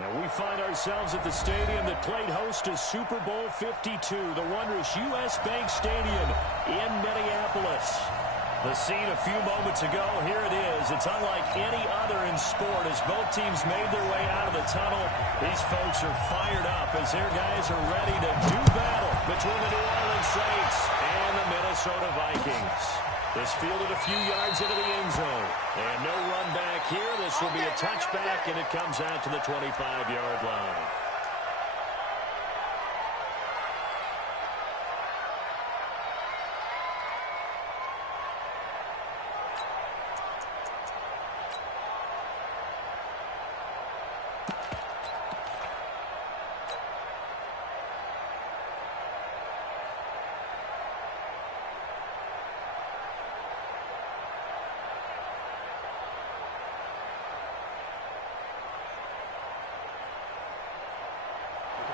And we find ourselves at the stadium that played host to Super Bowl 52, the wondrous U.S. Bank Stadium in Minneapolis. The scene a few moments ago, here it is. It's unlike any other in sport as both teams made their way out of the tunnel. These folks are fired up as their guys are ready to do battle between the New Orleans Saints and the Minnesota Vikings. This fielded a few yards into the end zone. And no run back here. This will be a touchback, and it comes out to the 25-yard line.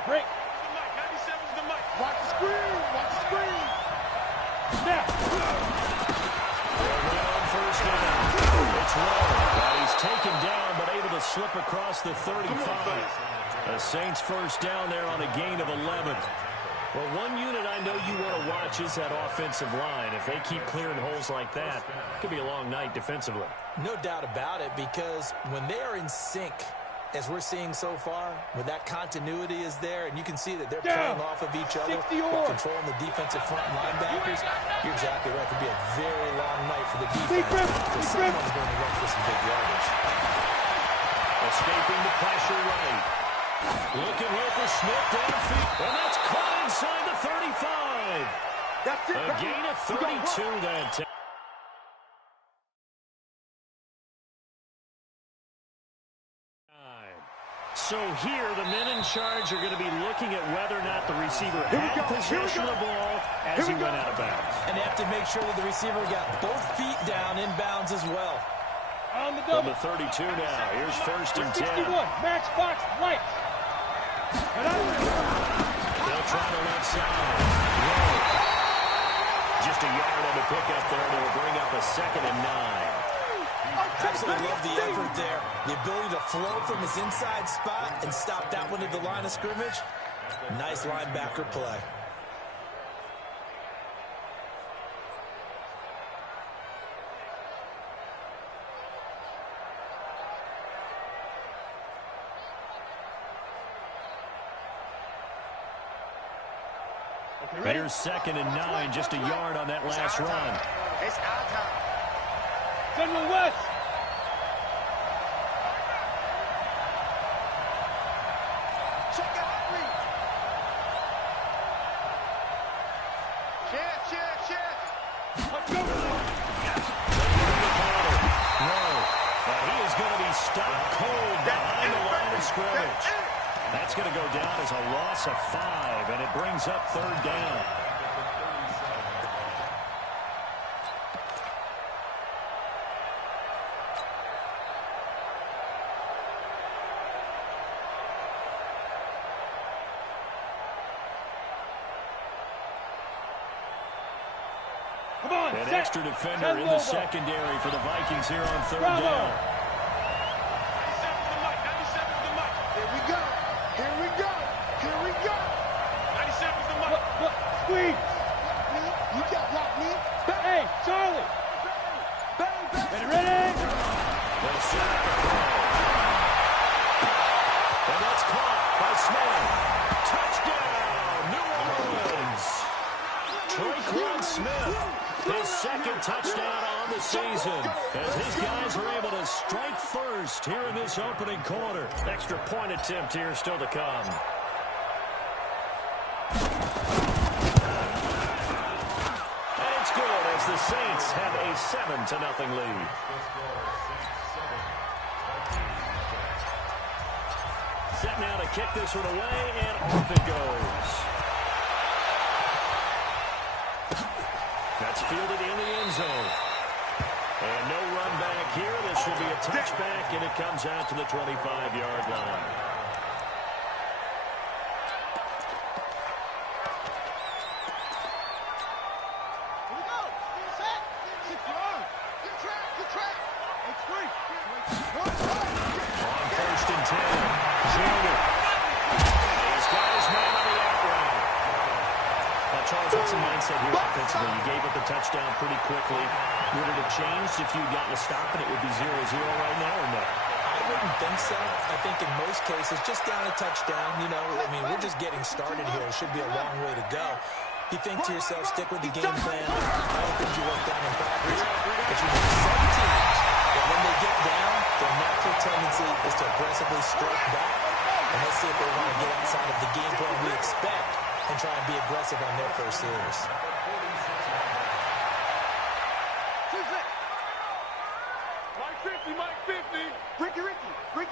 Break. Watch the screen. Watch the screen. Snap. First down. It's low. He's taken down, but able to slip across the 35. The Saints first down there on a gain of 11. Well, one unit I know you want to watch is that offensive line. If they keep clearing holes like that, it could be a long night defensively. No doubt about it, because when they are in sync, as we're seeing so far, when that continuity is there, and you can see that they're playing off of each other, while controlling the defensive front linebackers, you're exactly right. It could be a very long night for the defense, because someone's going to run for some big yardage. Escaping the pressure right. Looking here for Smith downfield, and that's caught inside the 35. That's it. A gain of 32 that time. So here, the men in charge are going to be looking at whether or not the receiver had possession of the ball as he went out of bounds. And they have to make sure that the receiver got both feet down in bounds as well. On the double. From the 32 now. Here's first and 10. 61. Match box right. They'll try the left side. Just a yard on the pickup there. They'll bring up a 2nd and 9. Absolutely love the effort there. The ability to flow from his inside spot and stop that one at the line of scrimmage. Nice linebacker play. Here's 2nd and 9, just a yard on that last run. It's our time. General West. Check out Henry. Chance. Let's go. Now he is going to be stopped cold behind the line of scrimmage. That's going to go down as a loss of 5, and it brings up 3rd down. An extra defender in the secondary for the Vikings here on 3rd down. 97's the mic. Here we go. 97's the mic. Look, squeeze. You got block me. Hey, Charlie. Bang. Ready? They'll set up a throw. And that's caught by Smith. Touchdown, New Orleans. Traquan Smith. His 2nd touchdown on the season as his guys are able to strike first here in this opening quarter. Extra point attempt here still to come. And it's good as the Saints have a 7-0 lead. Set now to kick this one away, and off it goes. That's fielded in the end zone. And no run back here. This will be a touchback, and it comes out to the 25-yard line. Here we go. Get set. Get track. On 1st and 10. Jr. He's got his man on the outrun. Now, Charles, what's the mindset here offensively? You gave up the touchdown pretty quickly. Would it have changed if you had gotten a stop and it would be 0-0 right now or no? I wouldn't think so. I think in most cases, just down a touchdown, you know, I mean, we're just getting started here. It should be a long way to go. You think to yourself, stick with the game plan. I don't think you work down in practice. But you have some teams that when they get down, their natural tendency is to aggressively strike back. And let's see if they want to get outside of the game plan we expect and try and be aggressive on their first series.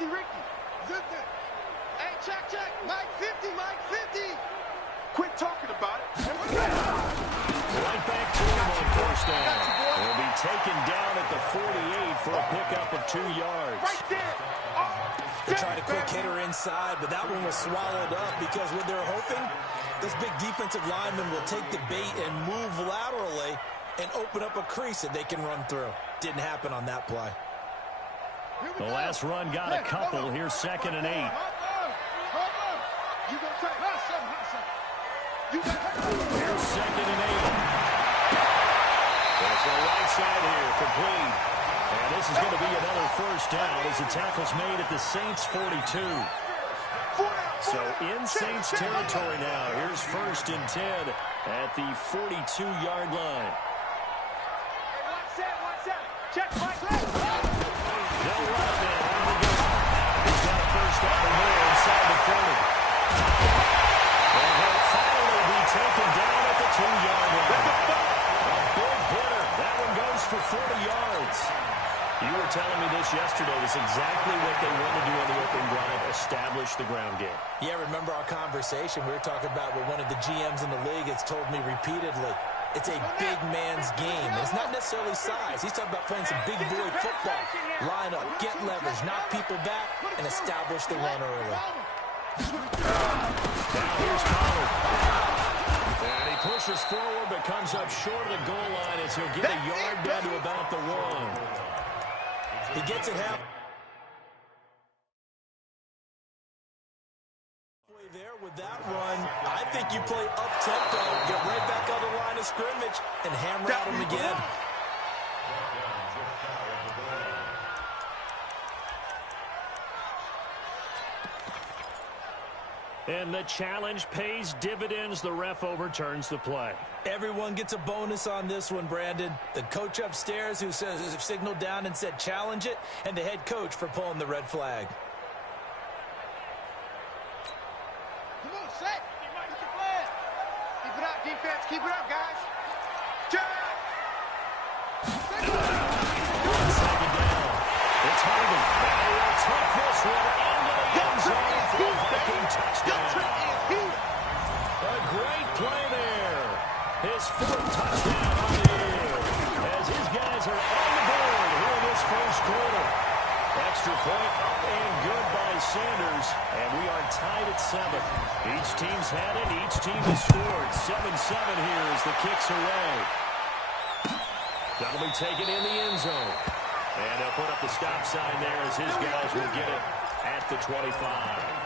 Ricky. Zip it. Hey, check. Mike 50. Quit talking about it. Right back to him on first down. He'll be taken down at the 48 for a pickup of 2 yards. Right there. They tried a quick hitter inside, but that one was swallowed up because what they're hoping, this big defensive lineman will take the bait and move laterally and open up a crease that they can run through. Didn't happen on that play. The last run got a couple. Here's 2nd and 8. Here's 2nd and 8. It's the right side here, complete. And this is going to be another first down as the tackle's made at the Saints 42. So in Saints territory now. Here's 1st and 10 at the 42-yard line. Check, Mike. They'll run it in. He's got a first down here inside the 30. And he'll finally be taken down at the 2-yard line. A big hitter. That one goes for 40 yards. You were telling me this yesterday. This is exactly what they want to do on the opening drive, establish the ground game. Yeah, remember our conversation? We were talking about what one of the GMs in the league has told me repeatedly. It's a big man's game. And it's not necessarily size. He's talking about playing some big boy football. Line up, get leverage, knock people back, and establish the run early. Now here's Pollard. And he pushes forward but comes up short of the goal line as he'll get a yard down to about the 1. He gets it half. There with that run, I think you play up-tempo, get right back on the line of scrimmage, and hammer at him again. And the challenge pays dividends. The ref overturns the play. Everyone gets a bonus on this one, Brandon. The coach upstairs who says signaled down and said challenge it, and the head coach for pulling the red flag. Defense, keep it up, guys. Second down. It's Harvey. They will take this one into the end zone for a Viking touchdown. A great play there. His 4th touchdown on the year as his guys are on the board here in this first quarter. Extra point up and good by Sanders, and we are tied at 7. Each team's had it. Each team has scored. 7-7 here as the kick's away. That'll be taken in the end zone. And they'll put up the stop sign there as his guys will get it at the 25.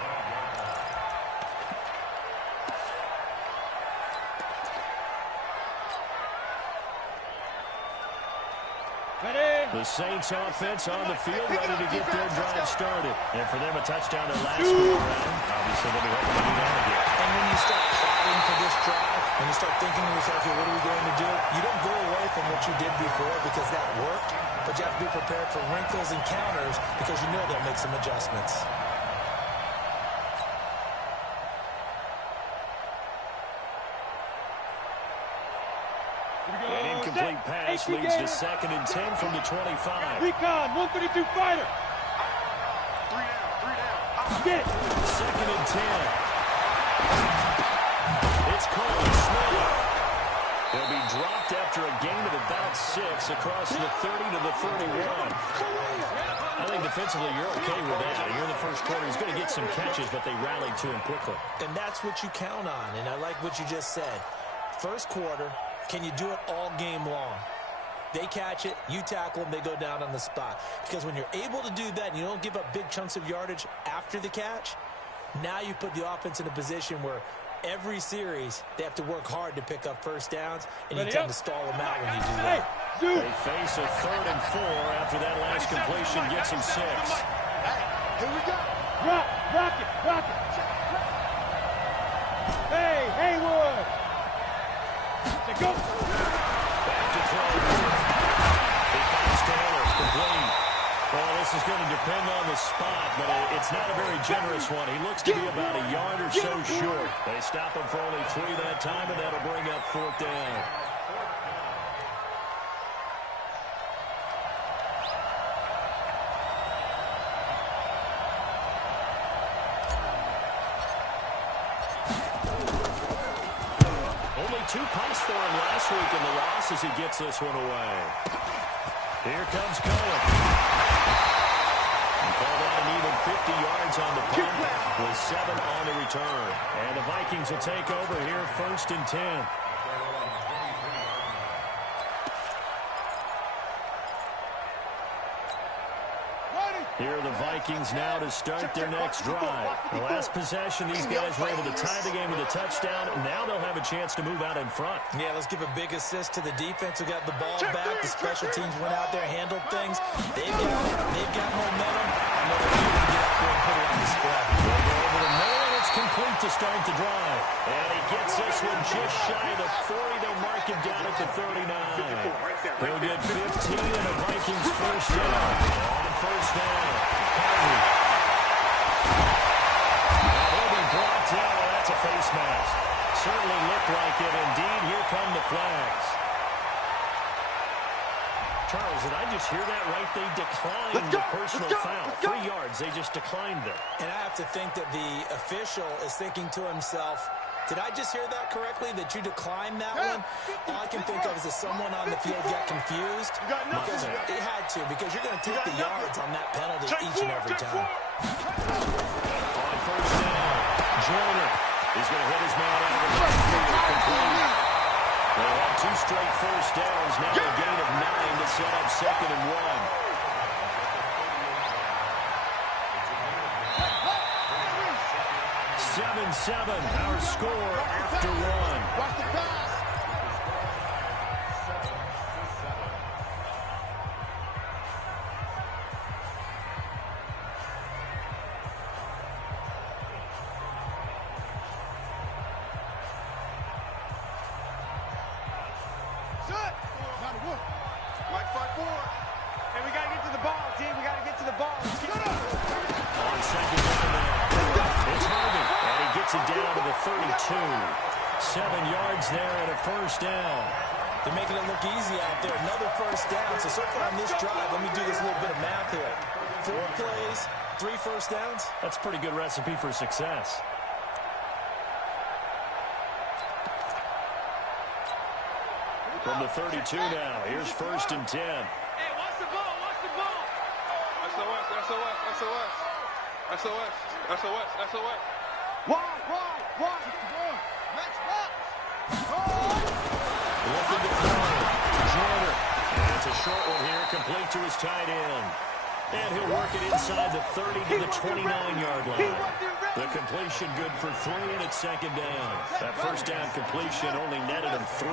The Saints offense on the field, ready to get their drive started. And for them, a touchdown their last go-around. Obviously, they'll be hoping to do that again. And when you start plotting for this drive, when you start thinking to yourself, okay, what are we going to do? You don't go away from what you did before because that worked, but you have to be prepared for wrinkles and counters because you know they'll make some adjustments. An incomplete pass leads to 2nd and 10 from the 25. Recon, 152 fighter. 3 down. Get it. 2nd and 10. It's Cole Smith. They'll be dropped after a gain of about 6 across the 30 to the 31. I think defensively you're okay with that. You're in the first quarter. He's going to get some catches, but they rallied to him quickly. And that's what you count on, and I like what you just said. First quarter, can you do it all game long? They catch it, you tackle them, they go down on the spot. Because when you're able to do that and you don't give up big chunks of yardage after the catch, Now you put the offense in a position where every series they have to work hard to pick up first downs, and you tend to stall them out when you do that. They face a 3rd and 4 after that last completion gets him 6. Hey, here we go. Rock it. Hey, Haywood. Go. Back to throw. He finds Taylor, complete. Well, this is going to depend on the spot, but it's not a very generous one. He looks to be about a yard or so short. They stop him for only 3 that time, and that'll bring up 4th down. Only 2 punts for him last week in the loss as he gets this one away. Here comes Cohen. He called out an even 50 yards on the punt with 7 on the return. And the Vikings will take over here, 1st and 10. Here are the Vikings now to start their next drive. The last possession, these guys were able to tie the game with a touchdown. Now they'll have a chance to move out in front. Yeah, let's give a big assist to the defense who got the ball back. The special teams went out there, handled things. They've got momentum. I know they're going to get out there and put it on display. They'll go over the middle, and it's complete to start the drive. And he gets this one just shy of the 40. They'll mark him down at the 39. He'll get 15 and a Vikings first down. On first down. He'll be brought down. That's a face mask. Certainly looked like it. Indeed, here come the flags. Charles, did I just hear that right? They declined the personal foul. 3 yards. They just declined them. And I have to think that the official is thinking to himself, did I just hear that correctly, that you declined that one? All I can think of is that someone on the field got confused. Because it had to, because you're going to take the yards on that penalty each and every time. On first down, Joyner is going to hit his man out of the backfield. They have 2 straight first downs. Now a gain of 9 to set up 2nd and 1. 7-7, our score after 1. Watch the pass. Mike, fight forward. And we got to get to the ball, team. We got to get to the ball. Let's get it. On second down now, it's Harvey, and he gets it down to the 32. 7 yards there and a first down. They're making it look easy out there. Another first down. So far on this drive, let me do this little bit of math here. 4 plays, 3 first downs. That's a pretty good recipe for success. From the 32 now, here's 1st and 10. Hey, watch the ball. Watch the ball. SOS, SOS, SOS. SOS, SOS, SOS. Watch. Let's watch. Looking to throw. Joyner. And it's a short one here, complete to his tight end. And he'll work it inside the 30 to the 29-yard line. The completion good for 3, and it's 2nd down. That first down completion only netted him 3.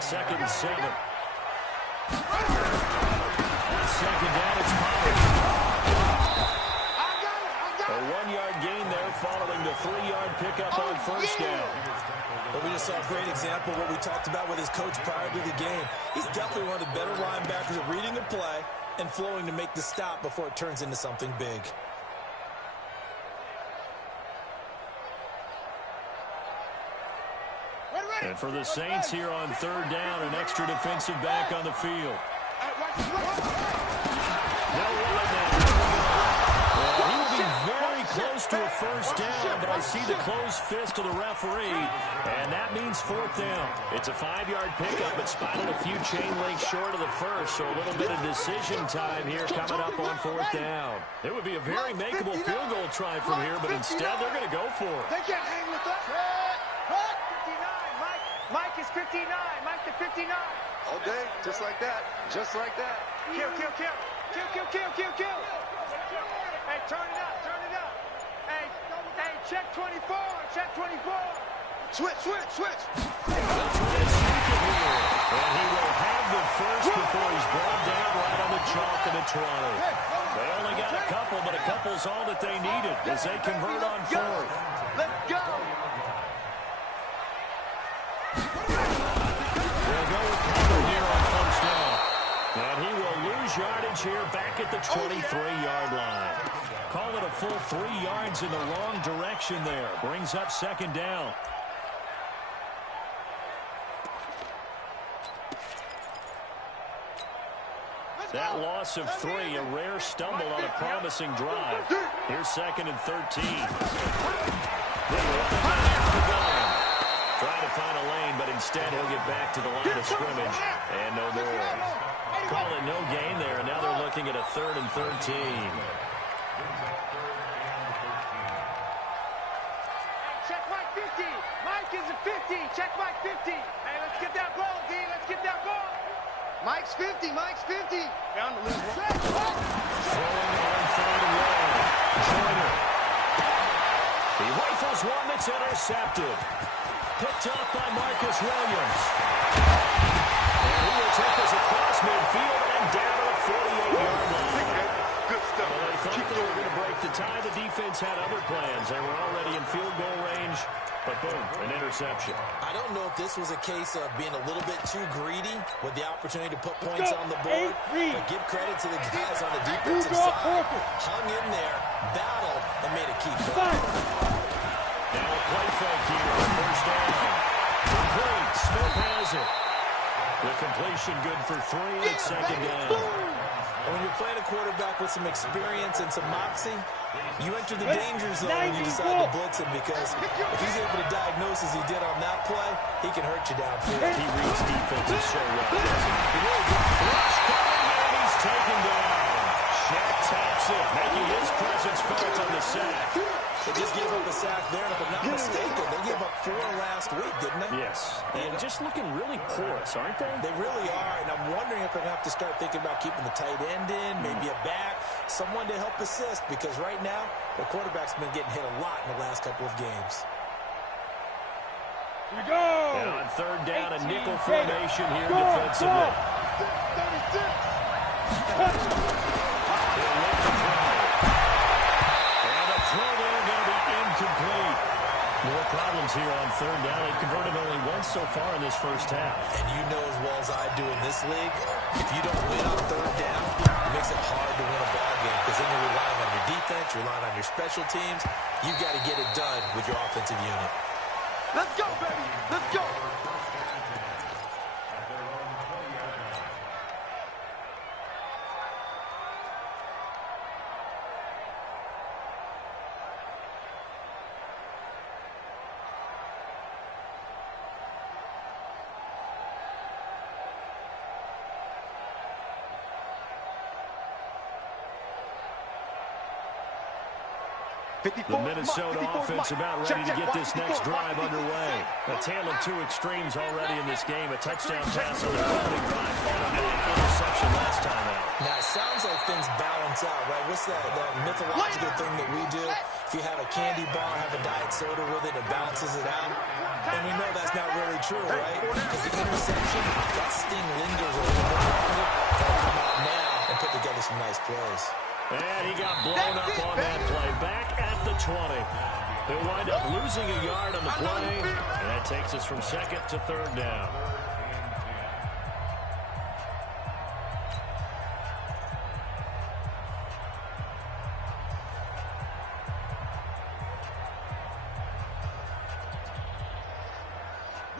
2nd and 7. Second down, it's Pollard. A 1-yard gain there following the 3-yard pickup on first down. But we just saw a great example of what we talked about with his coach prior to the game. He's definitely one of the better linebackers at reading a play and flowing to make the stop before it turns into something big. And for the Saints here on 3rd down, an extra defensive back on the field. He will be very close to a first down, but I see the closed fist of the referee, and that means 4th down. It's a 5-yard pickup, but spotted a few chain links short of the first, so a little bit of decision time here coming up on 4th down. It would be a very makeable field goal try from here, but instead they're going to go for it. They can't hang with us. 59, Mike is 59. Mike to 59. All day, just like that. Just like that. Kill. Hey, turn it up. Hey, check 24. Check 24. Switch. And he will have the first before he's brought down right on the chalk of the 20. They only got a couple, but a couple's all that they needed as they convert on fourth. Let's go. They'll go with cover here on first down. And he will lose yardage here back at the 23-yard line. Call it a full 3 yards in the wrong direction there. Brings up second down. That loss of 3, a rare stumble on a promising drive. Here's second and 13. Trying to find a lane, but instead he'll get back to the line of scrimmage. And no more. Call it no gain there, and now they're looking at a 3rd and 13. Check Mike 50. Mike is a 50. Check Mike 50. Hey, let's get that ball, D. Let's get that ball. Mike's 50. Down to lose one. Throwing on 3rd and long. Joyner. He rifles one that's intercepted. Picked up by Marcus Williams. And he will take us across midfield and down to the 48-yard line. Good stuff. Well, they thought they were going to break the tie. The defense had other plans. They were already in field goal range. But boom, an interception. I don't know if this was a case of being a little bit too greedy with the opportunity to put points on the board. But give credit to the guys on the defensive side. Hung in there, battled, and made a key play. Now a play fake here on first down. Complete. Smith has it. The completion good for 3 at second down. And when you're playing a quarterback with some experience and some moxie, you enter the danger zone when you decide to blitz him, because if he's able to diagnose as he did on that play, he can hurt you downfield. He reads defenses so well, doesn't he? He really does. Rush coming, and he's taken down. Shaq taps it, making his presence felt on the sack. They just gave up a sack there, and if I'm not mistaken, they gave up 4 last week, didn't they? Yes, and just looking really porous, aren't they? They really are, and I'm wondering if they're going to have to start thinking about keeping the tight end in, maybe a back, someone to help assist, because right now, the quarterback's been getting hit a lot in the last couple of games. Here we go. And on third down, a nickel formation here defensively. 36. More problems here on third down. They've converted only once so far in this first half. And you know as well as I do in this league, if you don't win on third down, it makes it hard to win a ball game, because then you're relying on your defense, you're relying on your special teams. You've got to get it done with your offensive unit. Let's go, baby. Let's go. The Minnesota offense about ready to get this next drive underway. A tale of 2 extremes already in this game. A touchdown pass on the opening drive, followed by an interception last time out. Now, it sounds like things balance out, right? What's that mythological thing that we do? If you have a candy bar, have a diet soda with it, it balances it out. And we know that's not really true, right? Because the interception, that sting lingers a little bit longer. They'll come out now and put together some nice plays. And he got blown up on that play. Back at the 20. He'll wind up losing a yard on the play. And that takes us from second to third down.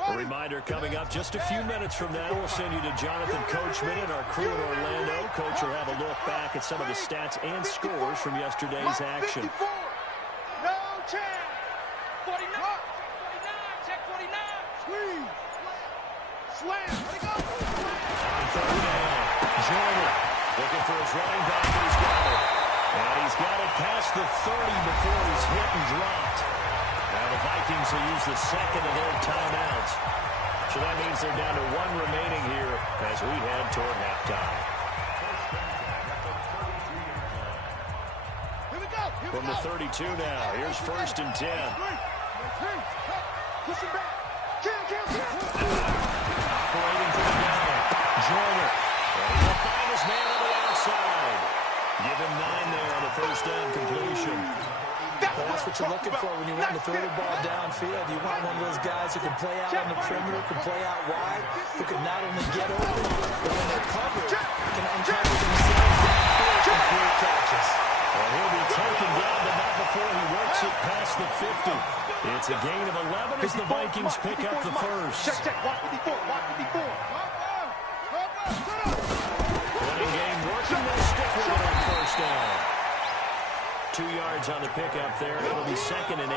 A reminder coming up just a few minutes from now. We'll send you to Jonathan Coachman and our crew in Orlando. Coach will have a look back at some of the stats and scores from yesterday's action. No chance. 49. 49. Check 49. Squeeze. Slam. Let it go. Third down. Joyner looking for his running back, and he's got it. And he's got it past the 30 before he's hit and dropped. Now the Vikings will use the second of their timeouts. So that means they're down to 1 remaining here as we head toward halftime. from the 32 now. Here's 1st and 10. Push him back. Kill. Operating for the down. Joyner. And he'll find his man on the outside. Give him 9 there on the 1st down completion. Well, that's what you're looking for when you want to throw the ball downfield. You want one of those guys who can play out on the perimeter, can play out wide, who can not only get open, but when they're covered, can uncover themselves downfield and create catches. And he'll be taken down, but not before he works it past the 50. It's a gain of 11 as the Vikings pick up the first. Check. Watch 54. Running game working. They'll stick with it on 1st down. 2 yards on the pickup there. It'll be 2nd and 8.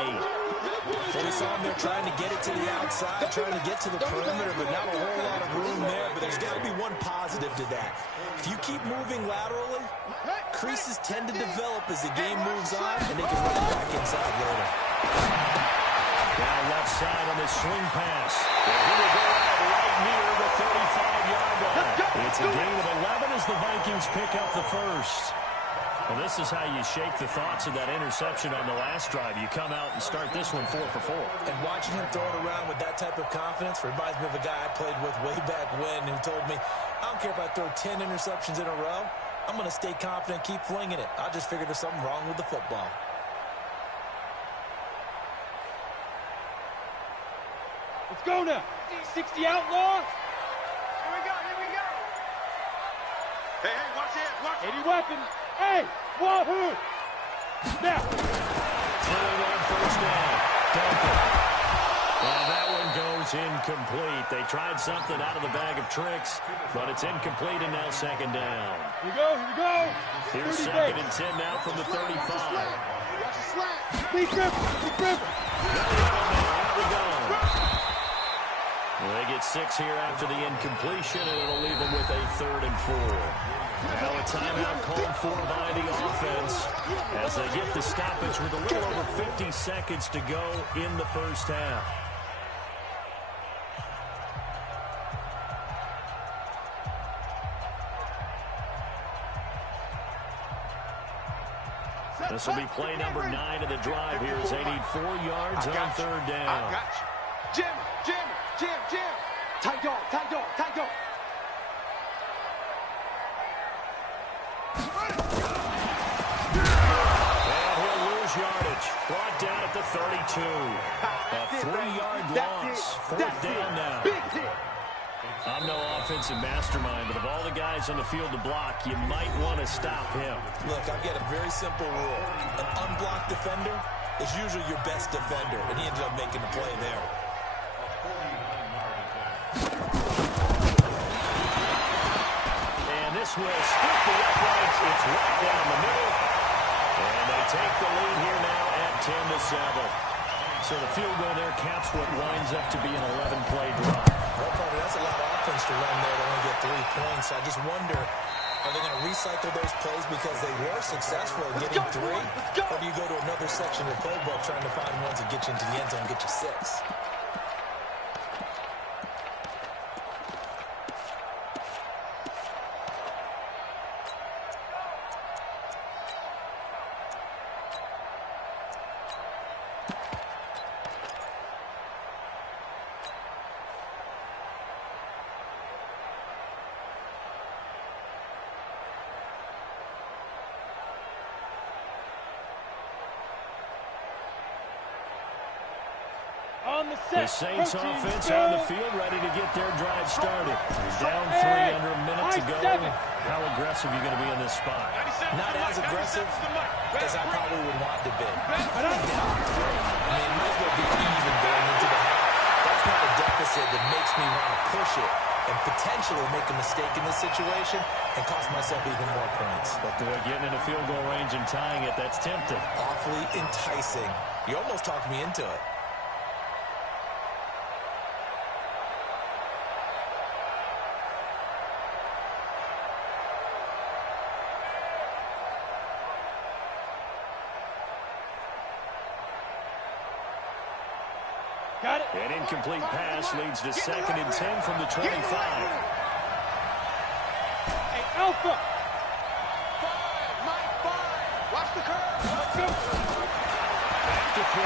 Well, we saw him there trying to get it to the outside, trying to get to the perimeter, but not a whole lot of room there. But there's got to be one positive to that. If you keep moving laterally, creases tend to develop as the game moves on, and they can run it back inside later. Down left side on this swing pass. They're going to go out right near the 35-yard line. It's a gain of 11 as the Vikings pick up the first. Well, this is how you shake the thoughts of that interception on the last drive. You come out and start this one 4 for 4. And watching him throw it around with that type of confidence reminds me of a guy I played with way back when who told me, I don't care if I throw 10 interceptions in a row. I'm going to stay confident, keep flinging it. I just figured there's something wrong with the football. Let's go now. 60 outlaw. Here we go. Hey, watch it. 80 weapons. Hey, wahoo! Now. Throwing on 1st down. Duncan. Well, that one goes incomplete. They tried something out of the bag of tricks, but it's incomplete and now 2nd down. Here we go. Here's 2nd and 10 now from the 35. Watch the slant. Big dribble. Out we go. Well, they get 6 here after the incompletion, and it'll leave them with a 3rd and 4. Now a timeout called for by the offense as they get the stoppage with a little over 50 seconds to go in the first half. This will be play number 9 of the drive here as they need 4 yards on 3rd down. I got you. Jim. Tight dog. And he'll lose yardage. Brought down at the 32. A 3-yard loss. 4th down now. I'm no offensive mastermind, but of all the guys on the field to block, you might want to stop him. Look, I've got a very simple rule. An unblocked defender is usually your best defender, and he ended up making the play there. And this will split the uprights. It's right down the middle. And they take the lead here now at 10-7. So the field goal there caps what winds up to be an 11-play drive. Well, Carter, that's a lot of offense to run there to only get 3 points. I just wonder, are they going to recycle those plays because they were successful at getting 3? Or do you go to another section of the playbook trying to find ones that get you into the end zone and get you 6? The Saints offense on the field, ready to get their drive started. Down 3 under a minute to go. How aggressive are you going to be in this spot? Not as aggressive as I probably would want to be. Down 3. I mean, it might as well be even going into the half. That's not a deficit that makes me want to push it and potentially make a mistake in this situation and cost myself even more points. But boy, getting into field goal range and tying it, that's tempting. Awfully enticing. You almost talked me into it. Got it. An incomplete pass leads to 2nd and 10 from the 25. Hey, Alpha. 5, Mike, 5. Watch the curve. Let's go. back to throw.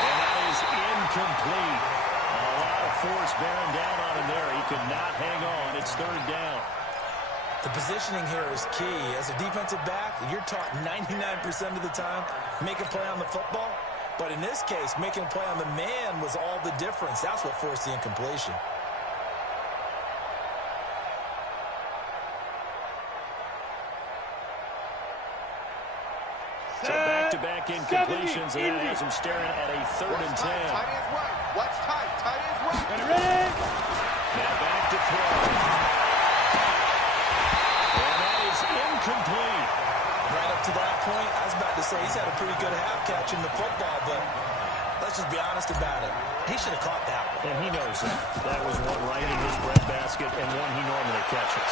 And that is incomplete. A lot of force bearing down on him there. He could not hang on. It's third down. The positioning here is key. As a defensive back, you're taught 99% of the time, make a play on the football. But in this case, making a play on the man was all the difference. That's what forced the incompletion. So back-to-back incompletions, and that has him staring at a 3rd and 10. Tight end's right. Watch tight. Tight end's right. Get ready. Now back to throw. And that is incomplete. Right up to that point, I was about to say he's had a pretty good half catching the football, but let's just be honest about it. He should have caught that one. And he knows that. That was one right in his breadbasket and one he normally catches.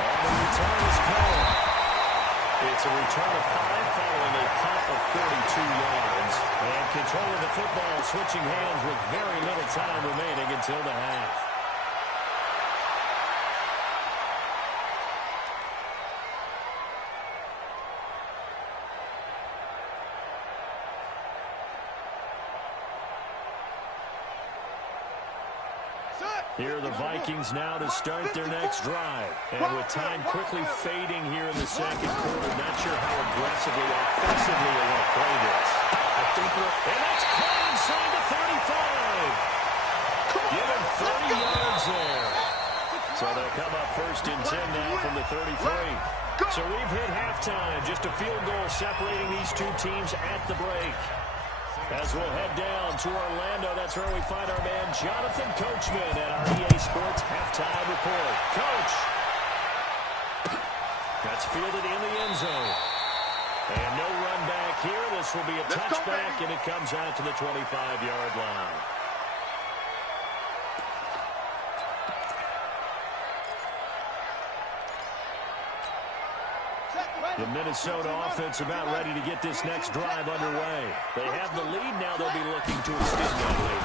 On the return is Cohen. It's a return of 5 following a punt of 42 yards. And control of the football switching hands with very little time remaining until the half. Here are the Vikings now to start their next drive. And with time quickly fading here in the second quarter, not sure how aggressively, offensively they want to play this. I think and that's caught inside the 35. Give him 30 yards there. So they'll come up 1st and 10 now from the 33. So we've hit halftime. Just a field goal separating these two teams at the break. As we'll head down to Orlando, that's where we find our man Jonathan Coachman at our EA Sports Halftime Report. Coach. That's fielded in the end zone. And no run back here. This will be a touchback, and it comes out to the 25-yard line. The Minnesota offense about ready to get this next drive underway. They have the lead now. They'll be looking to extend that lead.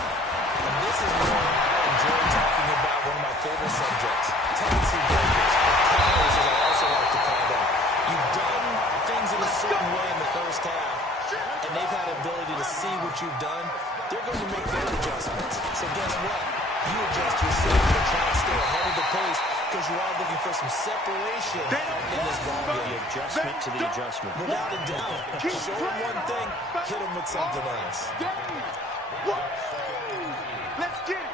And this is where I enjoy talking about one of my favorite subjects, tendency breakers, or counters, as I also like to call them. You've done things in a certain way in the first half, and they've had the ability to see what you've done. They're going to make their adjustments. So guess what? You adjust yourself and try to stay ahead of the pace, because you are looking for some separation in this ball game. The adjustment to the adjustment. Without a doubt. Show them one thing, hit them with something else. Let's get it.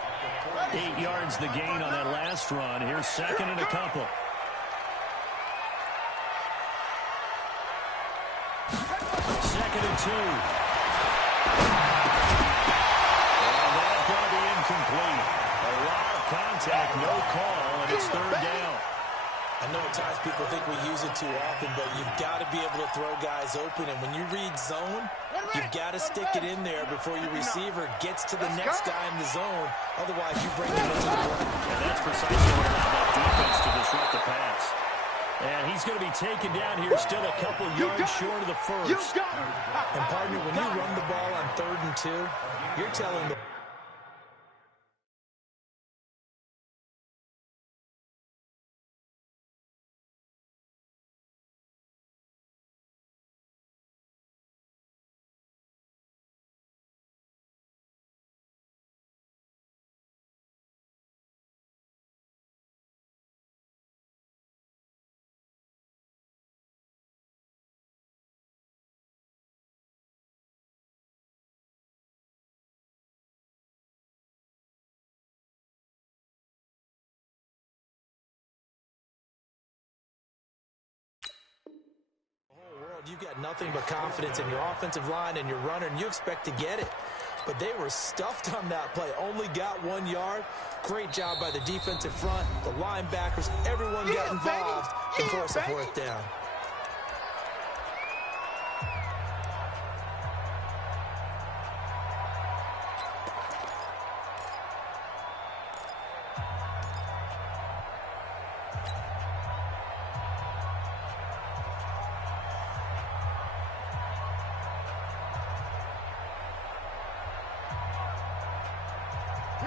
8 yards the gain on that last run. Here's 2nd and a couple. Second and 2. And that's going to be incomplete. A lot of contact, no call, and it's 3rd down. I know at times people think we use it too often, but you've got to be able to throw guys open. And when you read zone, you've got to stick it in there before your receiver gets to the next guy in the zone. Otherwise, you bring him into the play. And that's precisely what allowed that defense to disrupt the pass. And he's going to be taken down here, still a couple yards short of the first. And, partner, when you run the ball on 3rd and 2, you're telling the you've got nothing but confidence in your offensive line and your runner, and you expect to get it. But they were stuffed on that play. Only got 1 yard. Great job by the defensive front, the linebackers. Everyone got involved and forced a 4th down.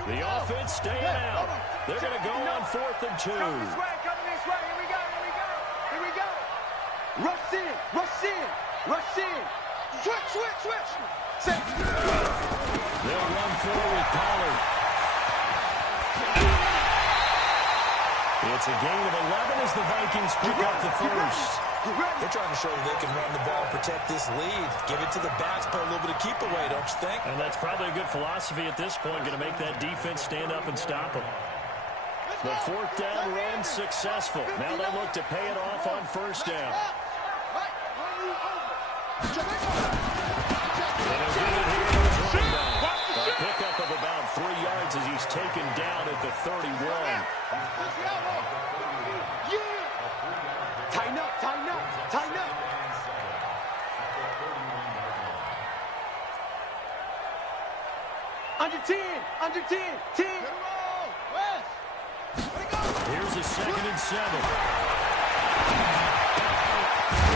The offense staying out. They're going to go on 4th and 2. Come this way, come this way. Here we go, here we go. Here we go. Rush in. Rush in. Rush in. Switch, switch, switch. Set. They'll run forward, Pollard. It's a gain of 11 as the Vikings pick up the first. They're trying to show that they can run the ball and protect this lead. Give it to the backs, play a little bit of keep away, don't you think? And that's probably a good philosophy at this point, going to make that defense stand up and stop them. The fourth down run successful. Now they look to pay it off on first down. A pickup of about 3 yards as he's taken down at the 31. Tighten up, tighten up, tighten up. Under 10, under 10, 10. Here's a 2nd and 7.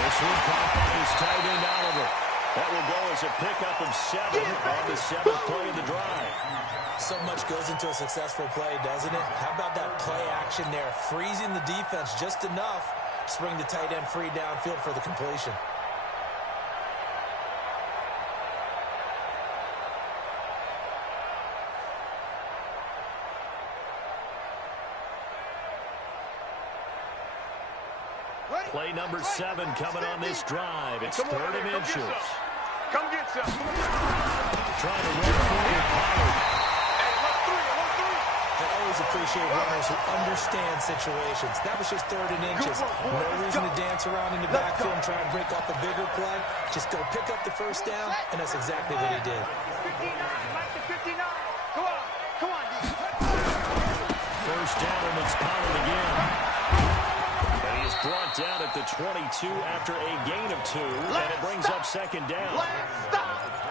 This one caught by his tight end Oliver. That will go as a pickup of 7 on the 7th play of the drive. So much goes into a successful play, doesn't it? How about that play action there? Freezing the defense just enough to bring the tight end free downfield for the completion. Play number 7 coming on this drive. It's 3rd and inches. Come get some. Trying to run forward, Pollard. Hey, 1-3. I always appreciate runners who understand situations. That was just 3rd and inches. No reason to dance around in the backfield and try and break off a bigger play. Just go pick up the first down, and that's exactly what he did. 59, Mike to 59. Come on, come on, D. First down, and it's Pollard again. And he is brought down at the 22 after a gain of 2, and it brings up 2nd down.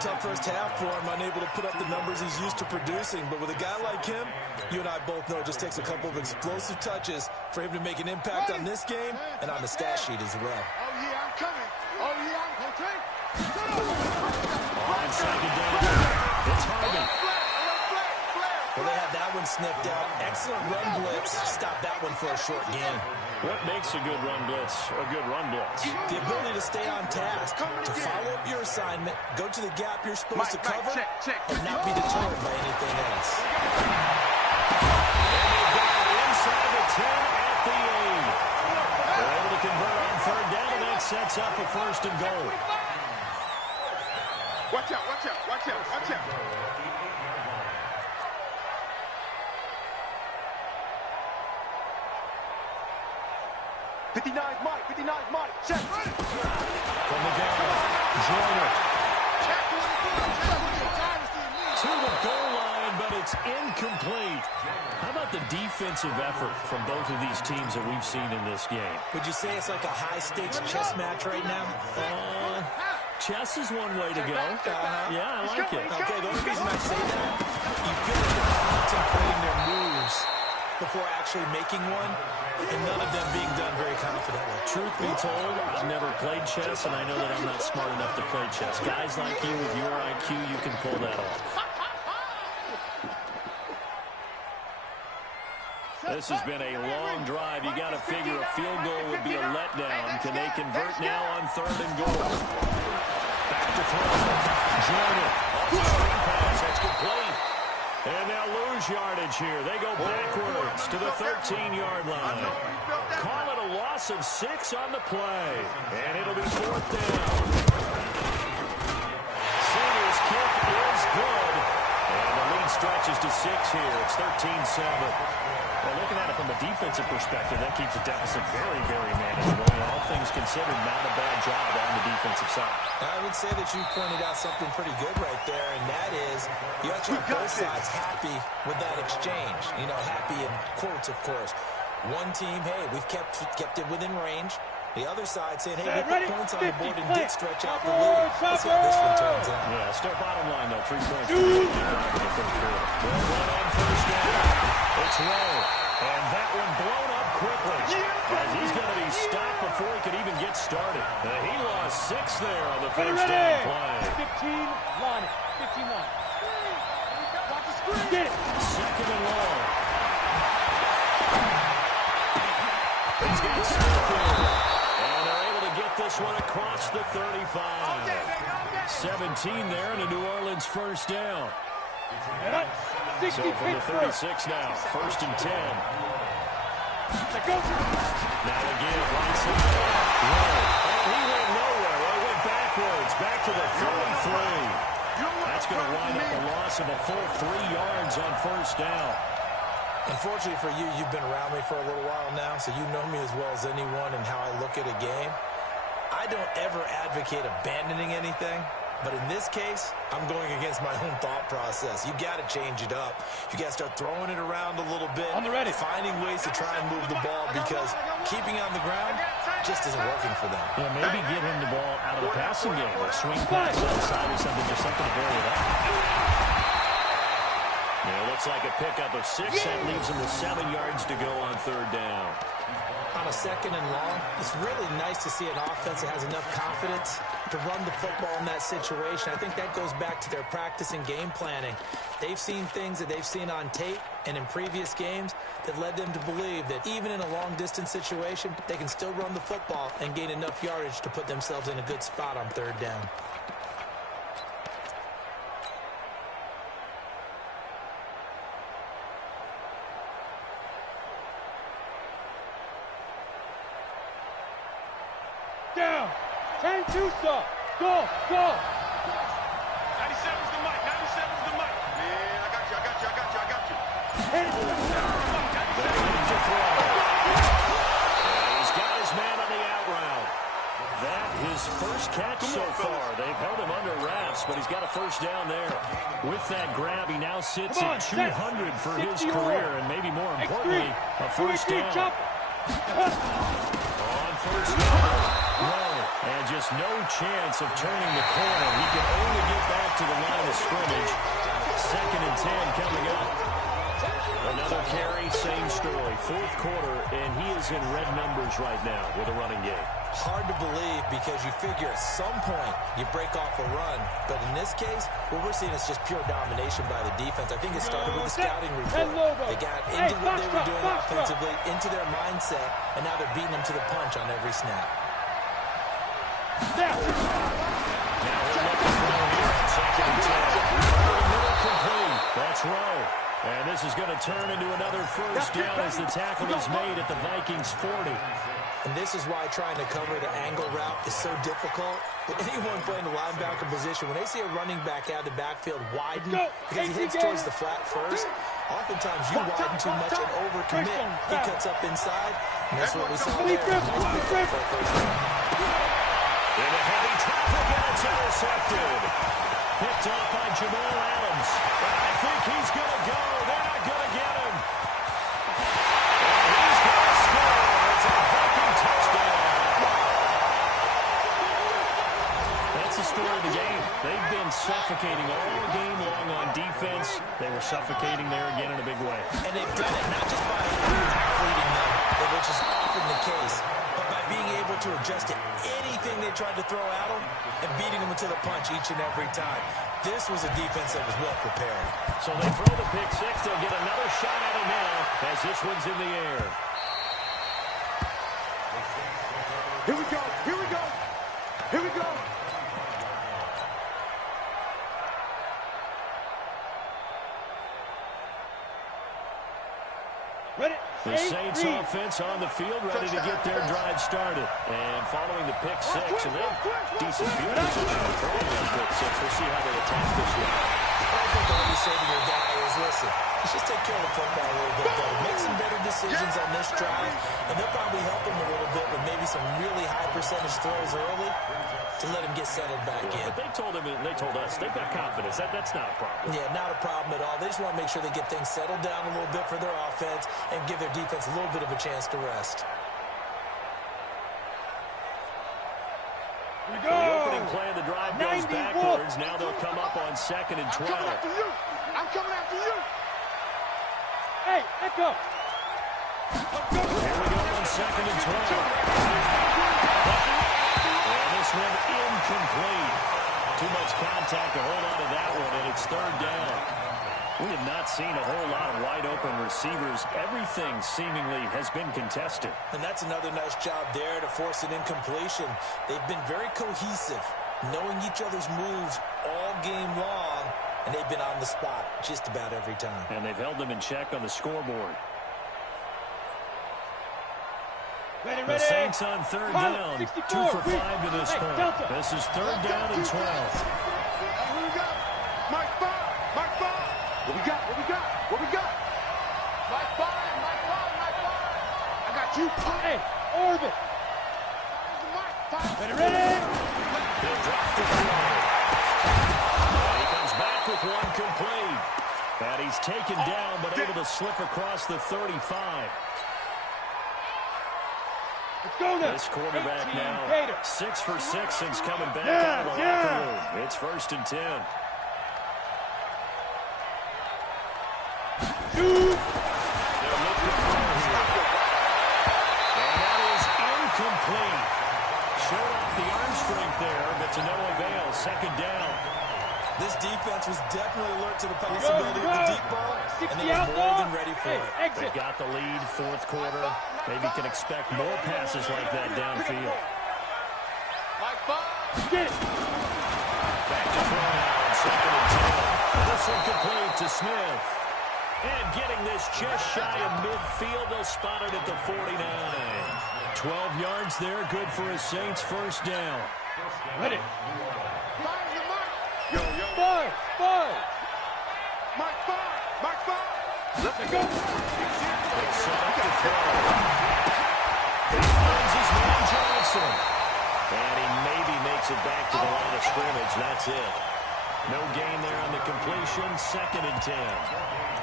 Tough first half for him, unable to put up the numbers he's used to producing. But with a guy like him, you and I both know it just takes a couple of explosive touches for him to make an impact on this game and on the stat sheet as well. Oh, yeah, I'm coming. Oh, yeah, I'm coming. On 2nd down, it's Harvey. Well, they had that one sniffed out. Excellent run blitz. Stop that one for a short gain. What makes a good run blitz a good run blitz? The ability to stay on task, to follow up your assignment, go to the gap you're supposed to cover, and not be deterred by anything else. And they've got it inside the 10 at the 8. They're able to convert on 3rd down, and that sets up a 1st and goal. Watch out, watch out, watch out, watch out. Mike, 59 Mike, check. From the gun, Joyner. To the goal line, but it's incomplete. How about the defensive effort from both of these teams that we've seen in this game? Would you say it's like a high-stakes chess match right now? Chess is one way to go. Yeah, I like it. Okay, the only reason I say that, you feel like they're contemplating their moves before actually making one, and none of them being done very confidently. Truth be told, I've never played chess, and I know that I'm not smart enough to play chess. Guys like you with your IQ, you can pull that off. This has been a long drive. You got to figure a field goal would be a letdown. Can they convert now on 3rd and goal? Back to throw. Jordan. Off the screen pass. That's complete. And they'll lose yardage here. They go backwards to the 13-yard line. Call it a loss of 6 on the play. And it'll be 4th down. Senior's kick is good. And the lead stretches to 6 here. It's 13-7. Well, looking at it from a defensive perspective, that keeps the deficit very, very manageable. And all things considered, not a bad job on the defensive side. I would say that you pointed out something pretty good right there, and that is you actually have both sides happy with that exchange. You know, happy in quotes, of course. One team, hey, we've kept it within range. The other side saying, hey, we put points on the board and did stretch out the lead. Let's see how this one turns out. Yeah, still bottom line, though. 3 points. Well, one on first down. It's Rowe. And that one blown up quickly. As he's going to be stopped before he could even get started. He lost 6 there on the first down play. 15 line. 15 line. Watch the screen. Get it. 2nd and long. He's got Smith here. And they're able to get this this one across the 35. 17 there and a New Orleans first down. So from the 36 now, 1st and 10. Now again, right side. And he went nowhere. Well, he went backwards, back to the 33. That's going to wind up a loss of a full 3 yards on 1st down. Unfortunately for you, you've been around me for a little while now, so you know me as well as anyone and how I look at a game. I don't ever advocate abandoning anything, but in this case, I'm going against my own thought process. You got to change it up. You got to start throwing it around a little bit, finding ways to try and move the ball, because keeping on the ground just isn't working for them. Yeah, maybe get him the ball out of the passing game, or swing pass outside or something, just something to vary it up. Yeah, it looks like a pickup of 6. That leaves him with 7 yards to go on 3rd down. On a 2nd and long, it's really nice to see an offense that has enough confidence to run the football in that situation. I think that goes back to their practice and game planning. They've seen things that they've seen on tape and in previous games that led them to believe that even in a long-distance situation, they can still run the football and gain enough yardage to put themselves in a good spot on 3rd down. Down. 10-2, go. 97's the mic. 97's the mic. Man, I got you. He's got his man on the out route. That his first catch so far. They've held him under wraps, but he's got a 1st down there. With that grab, he now sits at 200 for his career, and maybe more importantly, a 1st down. On 1st down. And just no chance of turning the corner. He can only get back to the line of scrimmage. 2nd and 10 coming up. Another carry, same story. 4th quarter, and he is in red numbers right now with a running game. Hard to believe, because you figure at some point you break off a run. But in this case, what we're seeing is just pure domination by the defense. I think it started with the scouting report. They got into what they were doing offensively, into their mindset, and now they're beating them to the punch on every snap. Now he'll look to throw here on 2nd and 10. Middle complete. That's Rowe. And this is going to turn into another 1st down as the tackle is made at the Vikings 40. And this is why trying to cover the angle route is so difficult. Anyone playing the linebacker position, when they see a running back out of the backfield widen because he hits towards the flat first, oftentimes you widen too much and overcommit. He cuts up inside, and that's what we saw there. Nice pickup for a 1st down. Into heavy traffic, and it's intercepted. Picked off by Jamal Adams. I think he's going to go. They're not going to get him. And he's going to score. It's a Viking touchdown. That's the story of the game. They've been suffocating all game long on defense. They were suffocating there again in a big way. And they've done it not just by out-leading them, which is often the case, but by being able to adjust to anything they tried to throw at them and beating them to the punch each and every time. This was a defense that was well prepared. So they throw the pick 6. They'll get another shot at it now as this one's in the air. Here we go. Here we go. Here we go. The Saints offense on the field, ready to get their drive started. And following the pick 6, and then decent field position to throw on pick 6. We'll see how they attack this one. I think all you say to your guy is, listen, let's just take care of the football a little bit better. Make some better decisions on this drive, and they'll probably help him a little bit with maybe some really high percentage throws early to let him get settled back in. But they told him, and they told us, they've got confidence. That's not a problem. Yeah, not a problem at all. They just want to make sure they get things settled down a little bit for their offense and give their defense a little bit of a chance to rest. The opening play of the drive goes backwards. Now they'll come up on 2nd and 12. I'm coming after you. Hey, echo. Here we go on 2nd and 12. And this one incomplete. Too much contact to hold on to that one, and it's 3rd down. We have not seen a whole lot of wide-open receivers. Everything seemingly has been contested. And that's another nice job there to force an incompletion. They've been very cohesive, knowing each other's moves all game long, and they've been on the spot just about every time. And they've held them in check on the scoreboard. Ready, The ready. Saints on third down. 64. 2 for 5 to this point. Delta. This is third down and 12. Who we got? Mike 5. Mike 5. What we got? What we got? What we got? Mike 5. Mike 5. Mike 5. I got you. Hey, orbit. Mike 5. Ready, ready. He'll drop the throw. And he comes back with one complete. And he's taken down but able to slip across the 35. Let's go now. This quarterback 18, now Gator. 6 for 6 since coming back Yeah, out of the yeah. locker room. It's 1st and 10. Shoot. They'll look to throw here. And that is incomplete. Showed off the arm strength there, but to no avail. 2nd down. This defense was definitely alert to the possibility of the deep ball, and they were more than ready for it. They got the lead, 4th quarter. Maybe can expect more passes like that downfield. Mike 5. Get it. Back to throw now on 2nd and 10. This one complete to Smith. And getting this just shy of midfield, they'll spot it at the 49. 12 yards there, good for a Saints first down. Ready. 5 is the Mike. Yo, yo. 5. 5. Mike 5. Mike 5. Let's go. It's set up to throw. He finds his man Johnson. And he maybe makes it back to the line of scrimmage. That's it. No gain there on the completion. 2nd and 10.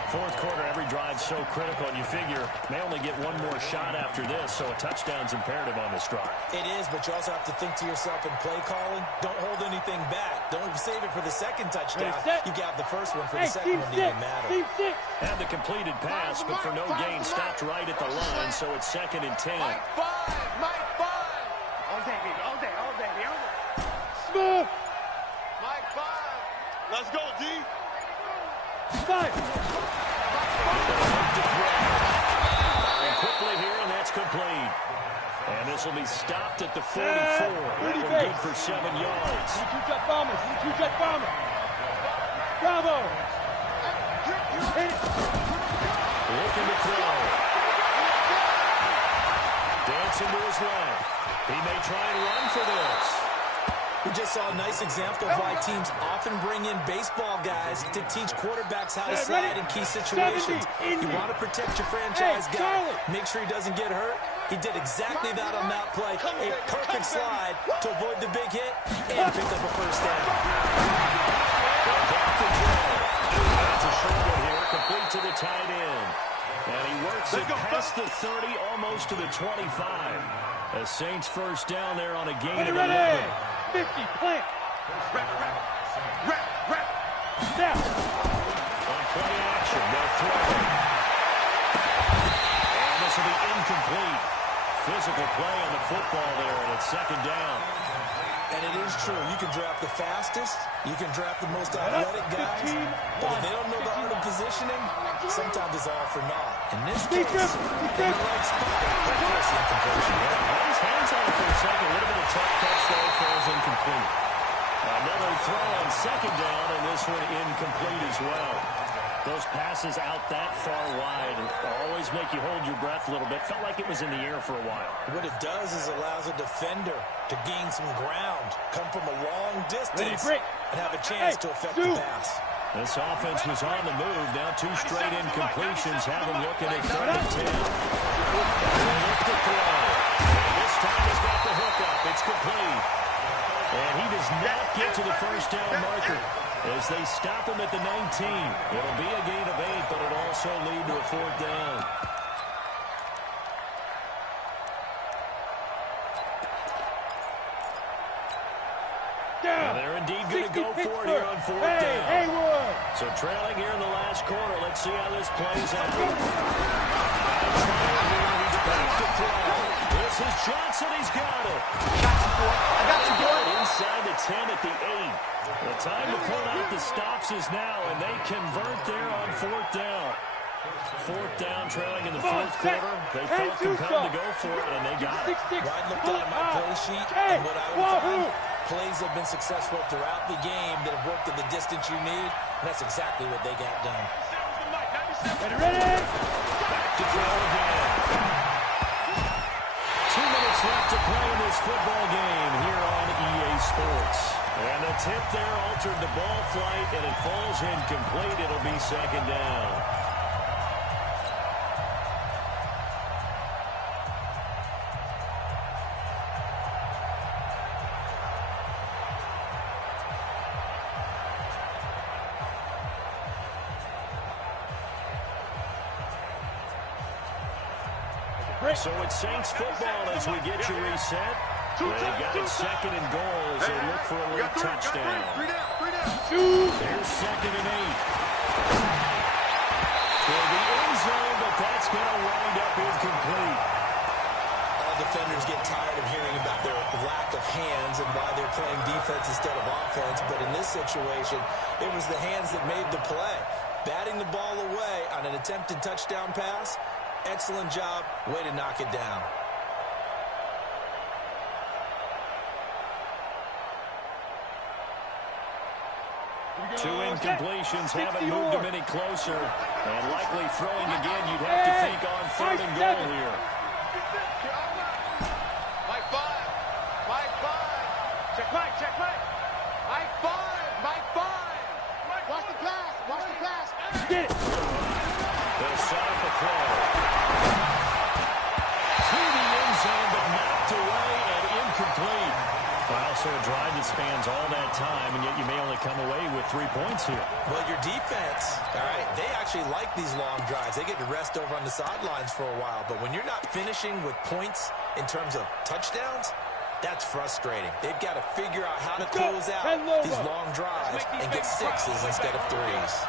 4th quarter, every drive so critical, and you figure may only get one more shot after this, so a touchdown's imperative on this drive. It is, but you also have to think to yourself in play calling, don't hold anything back. Don't save it for the second touchdown. You got the first one for the second one to even matter. Team 6. Had the completed pass, but for no gain, stopped right at the line, so it's 2nd and 10. Mike 5. Mike 5. All day, baby. All day. All day, baby. All day. Smith. Mike 5. Let's go, D. 5. And quickly here, and that's complete. And this will be stopped at the 44. That one good for 7 yards. 2-jet bomber. 2-jet bomber. Bravo. Hit it. Looking to throw. Dancing to his left. He may try and run for this. We just saw a nice example of why teams often bring in baseball guys to teach quarterbacks how to slide in key situations. You want to protect your franchise guy. Make sure he doesn't get hurt. He did exactly that on that play. A perfect slide to avoid the big hit and pick up a first down. That's a short one here, complete to the tight end. And he works it past the 30, almost to the 25. The Saints first down there on a gain of 11. 50, plant. Rap. Snap. On play action, they'll throw. And this will be incomplete. Physical play on the football there, and it's 2nd down. And it is true. You can draft the fastest. You can draft the most athletic guys. But if they don't know the art of positioning, sometimes it's all for naught. In this case, in the right spot, of course, the incompletion. His hands on it for a second. A little bit of tough catch there, falls incomplete. Another throw on 2nd down, and this one incomplete as well. Those passes out that far wide always make you hold your breath a little bit. Felt like it was in the air for a while. What it does is allows a defender to gain some ground, come from a long distance, and have a chance to affect the pass. This offense was on the move. Now 2 straight incompletions have him looking at 3rd and 10. Look to throw. This time he's got the hook up. It's complete. And he does not get to the first down marker as they stop him at the 19. It'll be a gain of 8, but it'll also lead to a 4th down. And they're indeed going to go for it here on 4th down. So trailing here in the last quarter. Let's see how this plays out. He's back to throw. This is Johnson. He's got it. I got you, boy. Inside the 10 at the 8. The Time to pull out the stops is now, and they convert there on 4th down. 4th down, trailing in the 4th quarter. They felt compelled to go for it, and they got it. Ryan looked at my play sheet, and what I would find, plays have been successful throughout the game that have worked at the distance you need, and that's exactly what they got done. Ready? Back to throw again. 2 minutes left to play in this football game here on EA Sports. And the tip there altered the ball flight, and it falls incomplete. It'll be 2nd down. So it's Saints football as we get you reset. They've got it 2nd and goal as they look for a late touchdown. There's 2nd and 8. Toward the end zone, but that's going to wind up incomplete. All defenders get tired of hearing about their lack of hands and why they're playing defense instead of offense. But in this situation, it was the hands that made the play. Batting the ball away on an attempted touchdown pass. Excellent job. Way to knock it down. Two incompletions haven't moved them any closer. And likely throwing again, you'd have to think on 3rd and goal here. Mike 5. Mike 5. Check Mike. Check Mike. Mike 5. Mike 5. Watch the pass. Watch the pass. Get it. They'll set up a throw. To the end zone, but knocked away and incomplete. Well, so a drive that spans all that time, and yet you may only come away with 3 points here. Well, your defense, all right, they actually like these long drives. They get to rest over on the sidelines for a while. But when you're not finishing with points in terms of touchdowns, that's frustrating. They've got to figure out how to close out these long drives and get 6s instead of 3s.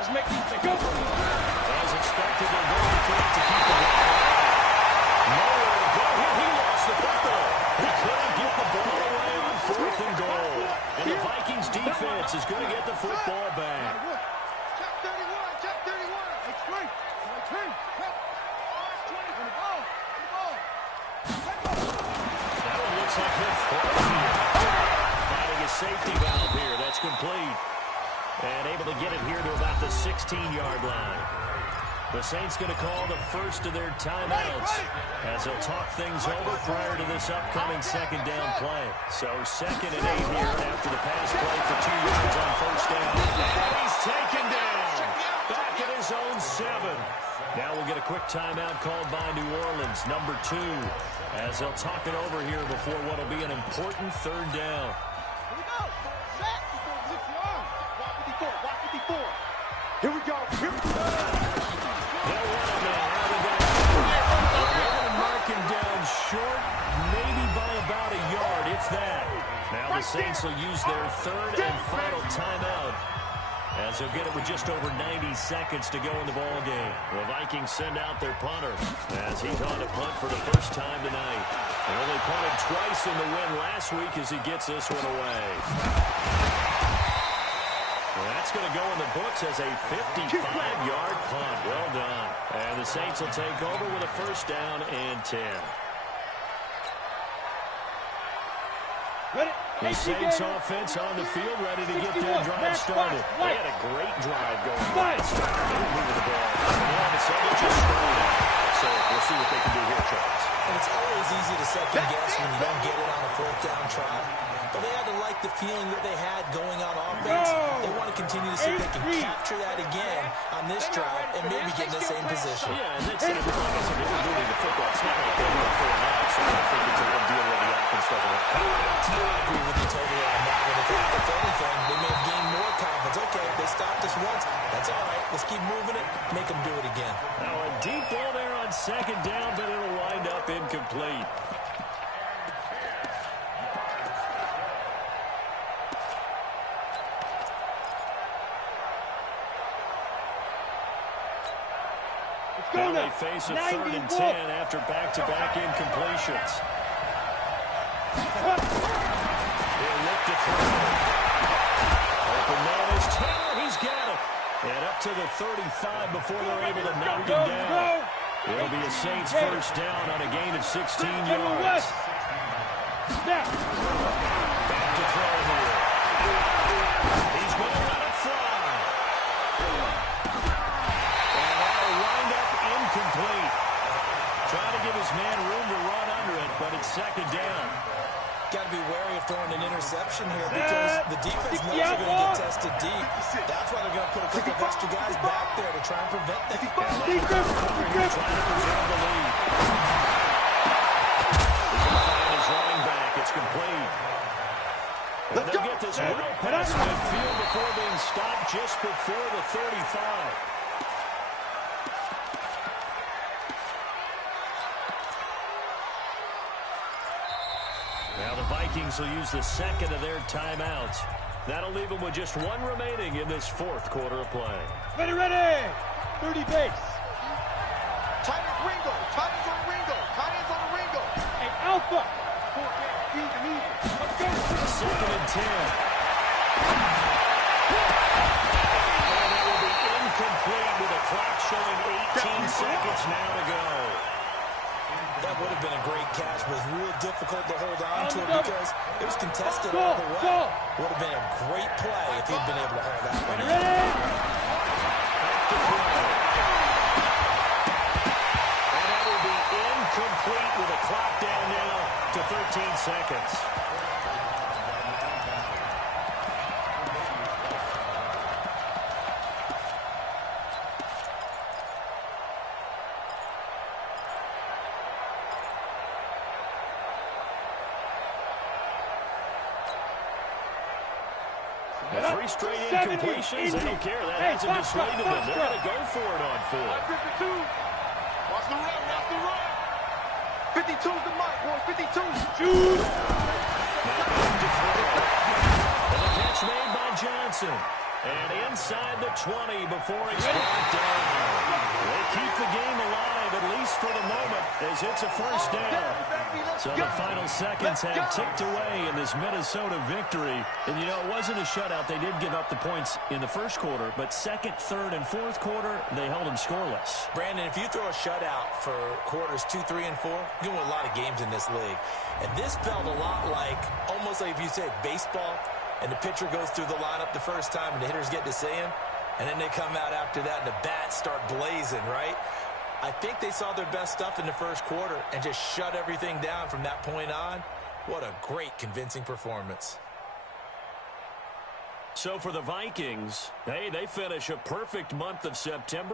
Let's make these go. As expected, they're going for it to keep the ball. Nowhere to go here. He lost the football. He couldn't get the ball away on 4th and goal. And the Vikings defense is going to get the football back. Check 31. Check 31. It's great. That one looks like he'll throw here. Finding a safety valve here. That's complete. And able to get it here to about the 16-yard line. The Saints going to call the first of their timeouts as they'll talk things over prior to this upcoming 2nd down play. So 2nd and 8 here after the pass play for 2 yards on 1st down. And he's taken down back at his own 7. Now we'll get a quick timeout called by New Orleans, number 2, as they'll talk it over here before what will be an important 3rd down. Here we go. Set. Walk 54. Walk 54. Here we go. Here we go. They'll run him in. They're going to mark him down short, maybe by about a yard, if that. Now the Saints will use their 3rd and final timeout as they'll get it with just over 90 seconds to go in the ball game. The Vikings send out their punter as he's on to punt for the first time tonight. They only punted twice in the win last week as he gets this one away. Well, that's going to go in the books as a 55-yard punt. Well done. And the Saints will take over with a 1st down and 10. The Saints offense on the field ready to get their drive started. They had a great drive going last time. They were moving the ball. And all of a sudden, it just slowed down. So we'll see what they can do here, Charles. And it's always easy to second guess when you don't get it on a 4th down try. But they had to like the feeling that they had going on offense. They want to continue to see if they can capture that again on this drive and maybe get in the same position. Yeah, and that's like I said, they were moving the football. It's not like they were 4 and out, so I don't think it's a deal where the offense doesn't have confidence. I agree with you totally on that one. If anything, they may have gained more confidence. Okay, they stopped us once. That's all right. Let's keep moving it. Make them do it again. Now a deep ball there on 2nd down, but it'll wind up incomplete. Now they face a 3rd and 10 after back-to-back incompletions. They look to throw. open man is Taylor. He's got it. And up to the 35 before they're able to knock him down. It'll be a Saints first down on a gain of 16 yards. Back to throw here. He's going to let it fly. And that'll wind up incomplete. Trying to give his man room to run under it, but it's second down. Got to be wary of throwing an interception here because the defense knows they're going to get tested deep. That's why they're going to put a couple of extra guys back there to try and prevent that. Trying to preserve the lead. His running back. It's complete. And they'll get this well past midfield before being stopped just before the 35. Now the Vikings will use the second of their timeouts. That'll leave them with just one remaining in this fourth quarter of play. Ready, ready! 30 base. Tight ends Ringo. Tight ends on Ringo. Tight ends on the Ringo. Hey, Alpha. Let's go. Second and 10. And it will be incomplete with the clock showing 18 seconds now to go. That would have been a great catch, but it was real difficult to hold on to it because it was contested all the way. Would have been a great play if he'd been able to hold that one. And that will be incomplete with a clock down now to 13 seconds. Three straight incompletions. They don't care. That hasn't dissuaded them. They're going to go for it on fourth. 52. Watch the run. Watch the run. 52's the mark, boy. 52. Shoot. Now back to throw. And the catch made by Johnson. And inside the 20 before he's brought down. They keep the game alive, at least for the moment, as it's a first down. So the final seconds have ticked away in this Minnesota victory. And, you know, it wasn't a shutout. They did give up the points in the first quarter, but second, third, and fourth quarter, they held them scoreless. Brandon, if you throw a shutout for quarters 2, 3, and 4, you win a lot of games in this league. And this felt a lot like, almost like if you said baseball, and the pitcher goes through the lineup the first time, and the hitters get to see him, and then they come out after that, and the bats start blazing, right? I think they saw their best stuff in the first quarter and just shut everything down from that point on. What a great, convincing performance. So for the Vikings, hey, they finish a perfect month of September